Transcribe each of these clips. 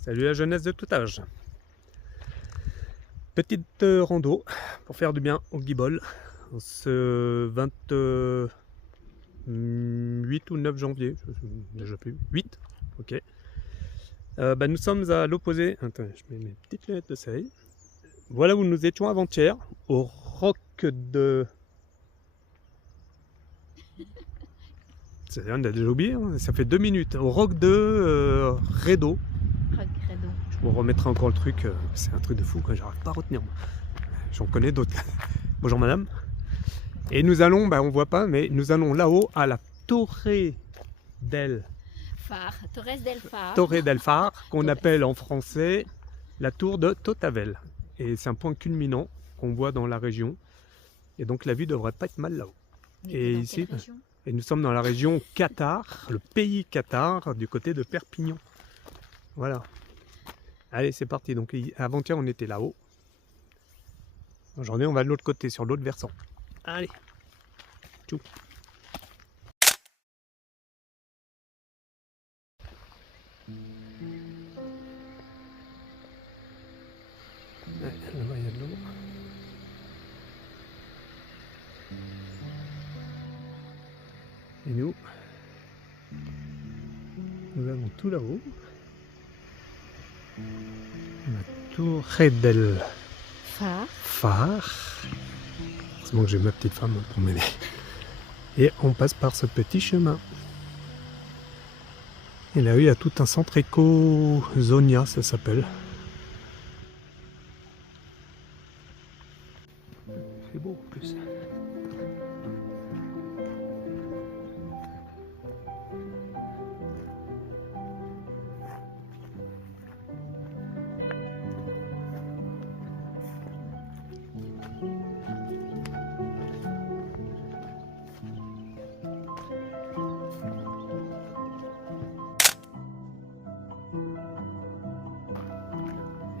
Salut la jeunesse de tout âge. Petite rando pour faire du bien au Guibol ce 28 ou 9 janvier, je sais déjà plus, 8, ok. Nous sommes à l'opposé, attends, je mets mes petites lunettes de soleil. Voilà où nous étions avant-hier, au roc de... On a déjà oublié, hein, ça fait 2 minutes, au roc de Redo. Je vous remettrai encore le truc, c'est un truc de fou, j'arrive pas à retenir. J'en connais d'autres. Bonjour madame. Et nous allons, on voit pas, mais nous allons là-haut à la Torre del Far, qu'on appelle en français la tour de Totavel. Et c'est un point culminant qu'on voit dans la région. Et donc la vue devrait pas être mal là-haut. Et ici, et nous sommes dans la région Qatar, le pays Qatar, du côté de Perpignan. Voilà. Allez, c'est parti. Donc avant-hier, on était là-haut. Aujourd'hui, on va de l'autre côté, sur l'autre versant. Allez. Tchou. Là-bas, il y a de l'eau. Et nous avons tout là-haut la Torre del Far. C'est bon que j'ai ma petite femme pour m'aider. Et on passe par ce petit chemin. Et là, il y a tout un centre éco-zonia, ça s'appelle. C'est beau en plus.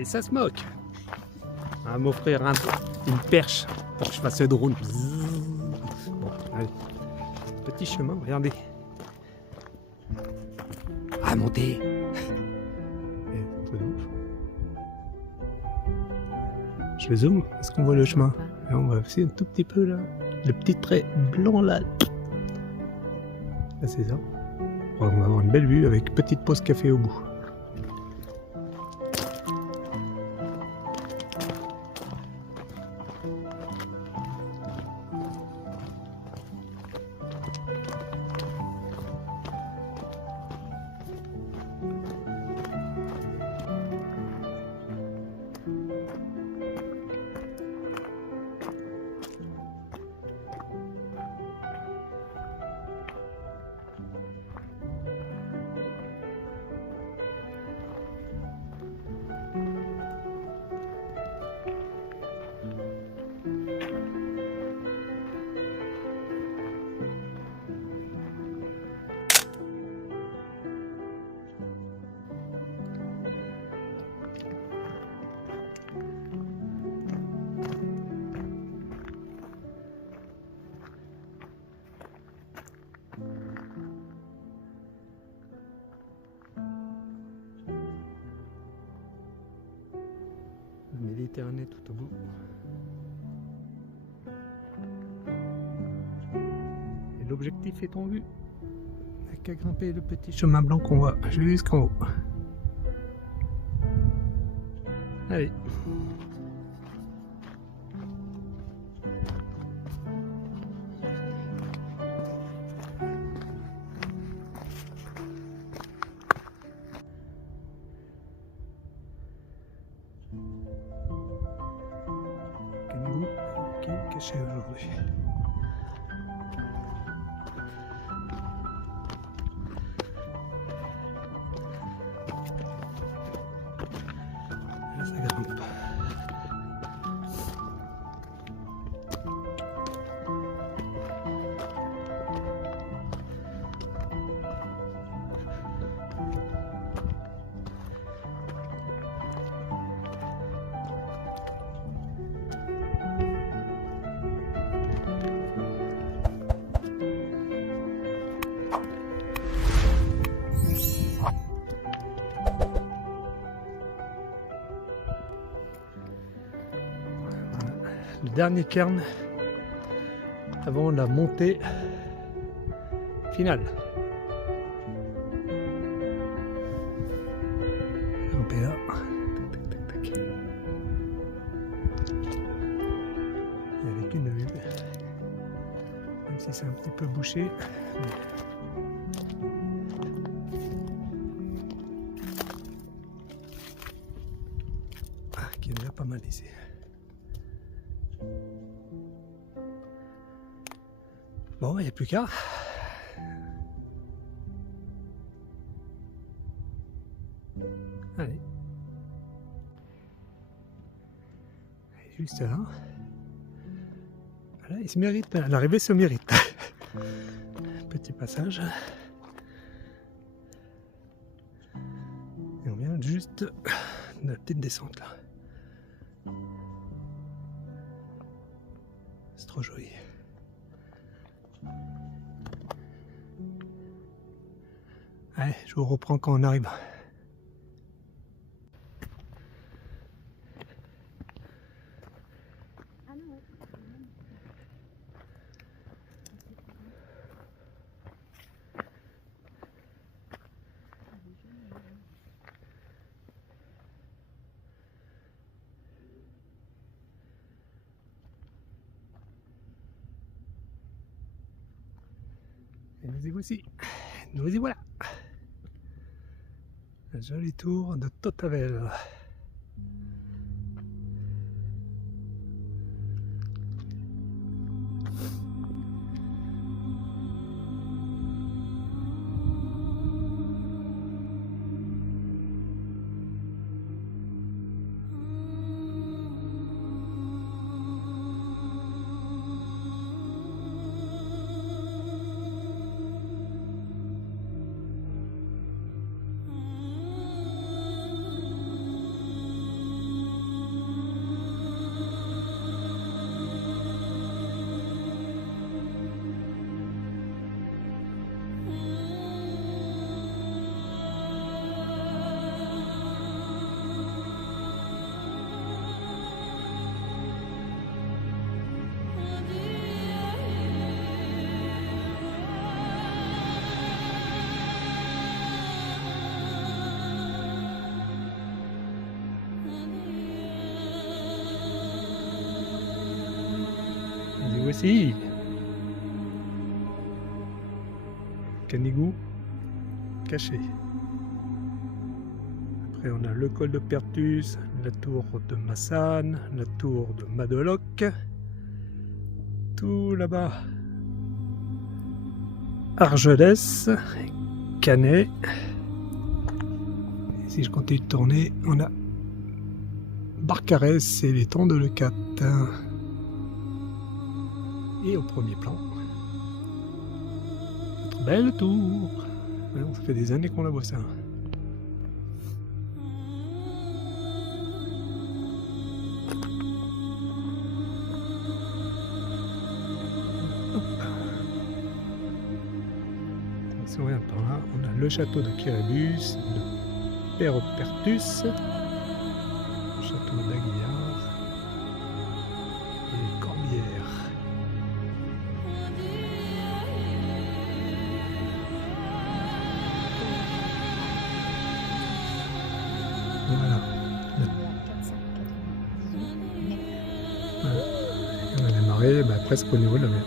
Et ça se moque. On va m'offrir une perche pour que je fasse le drone. Bon, allez. Petit chemin, regardez. À monter. Je zoome, est-ce qu'on voit le chemin? Et on va essayer un tout petit peu là. Le petit trait blanc là. Là c'est ça. On va avoir une belle vue avec petite pause café au bout. Méditerranée tout au bout. Et l'objectif est en vue. Il n'y a qu'à grimper le petit chemin blanc qu'on voit jusqu'en haut. Allez. Caché aujourd'hui. Là, ça grimpe. le dernier cairn avant la montée finale. Grimper là. Tac, tac, tac, tac. Et avec une vue, même si c'est un petit peu bouché. Qui est déjà pas mal ici. Bon, il n'y a plus qu'à. Allez. Juste là. Voilà, il se mérite. L'arrivée se mérite. Petit passage. Et on vient juste de la petite descente là. C'est trop joli. Allez, je vous reprends quand on arrive. Et nous y voici. Nous y voilà. Un joli tour de Totavel. Et voici Canigou caché. Après on a le col de Pertus, la tour de Massane, la tour de Madeloc, tout là-bas Argelès, Canet. Et si je continue de tourner, on a Barcarès et les temps de Leucate. Et au premier plan, notre belle tour. Ouais, ça fait des années qu'on la voit ça. Si on regarde par là, on a le château de Kiribus, le Père Pertus, le château d'Aguillard et Corbière. Voilà. On a démarré presque au niveau de la mer.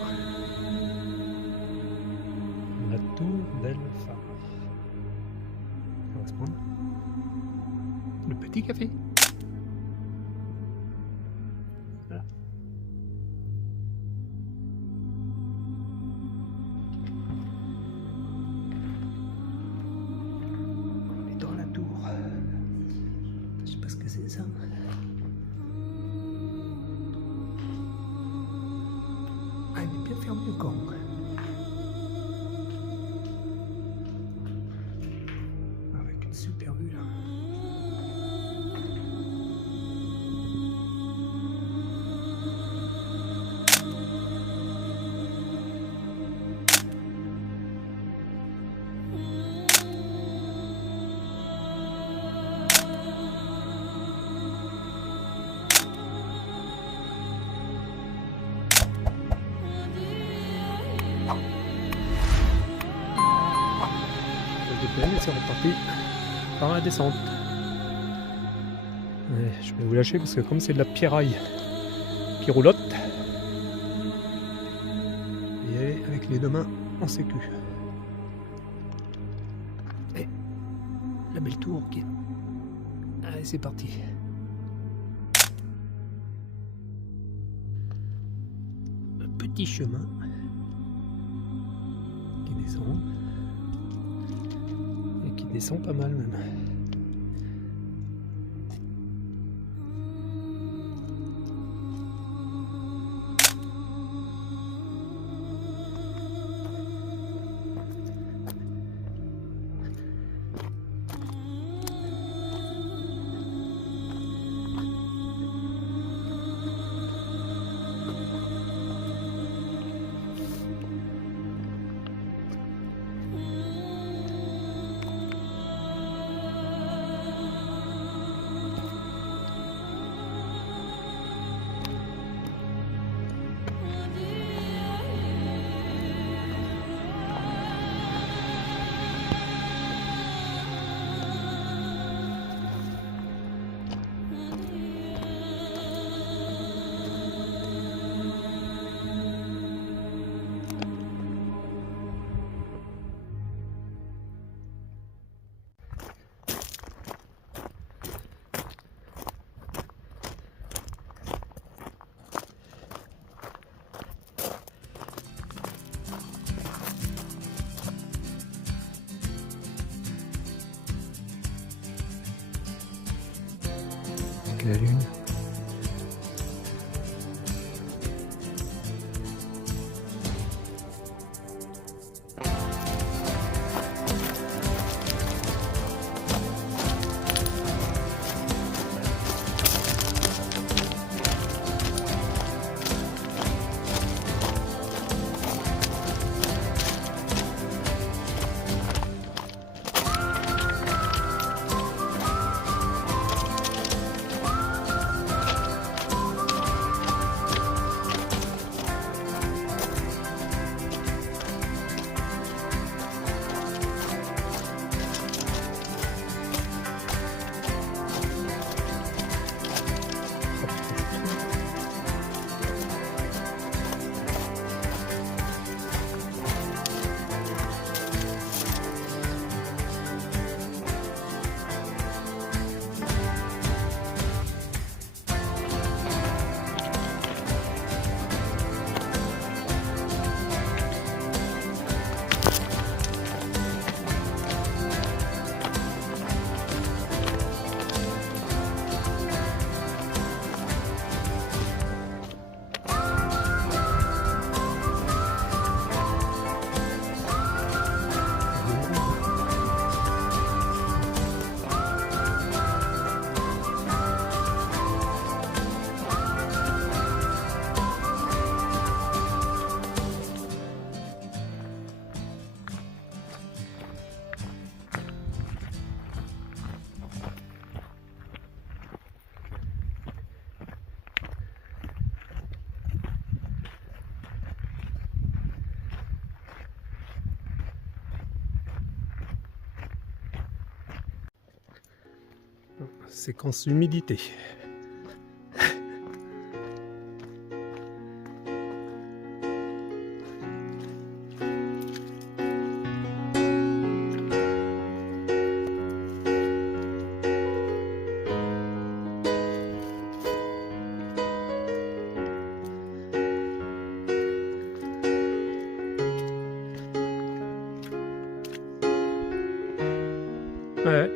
La tour d'Elphar. On va se prendre le petit café. Voilà. On est dans la tour. Je sais pas ce que c'est ça. Ah, il est bien fermé le camp. Avec une super vue là. c'est reparti par la descente. Ouais, je vais vous lâcher parce que comme c'est de la pierraille qui roulotte, et aller avec les deux mains en sécu. Et la belle tour qui est... Allez, c'est parti. Un petit chemin qui descend. Et qui descend pas mal même. La lune. Séquence humidité. Ouais.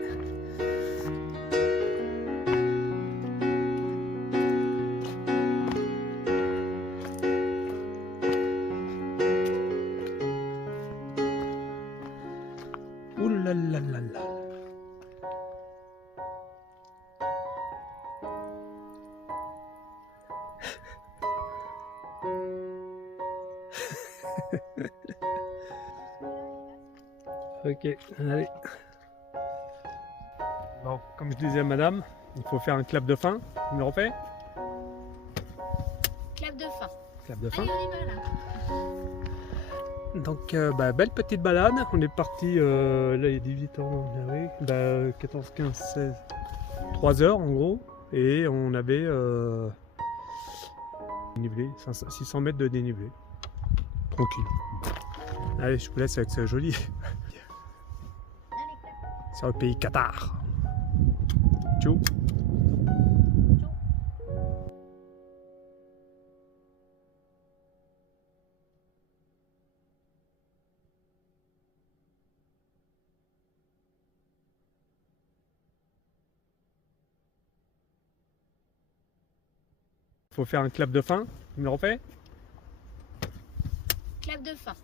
Ouh là là là là. Ok, allez. Bon, comme je disais à madame, il faut faire un clap de fin. Tu me le refais? Clap de fin. Clap de fin. Allez, on y va là. Donc, belle petite balade. On est parti, là il est 18h, 14, 15, 16, 3 heures en gros. Et on avait dénivelé, 600 mètres de dénivelé. Tranquille. Allez, je vous laisse avec ce joli. Sur le pays Qatar. Ciao. Faut faire un clap de fin. Tu me le refais? Clap de fin.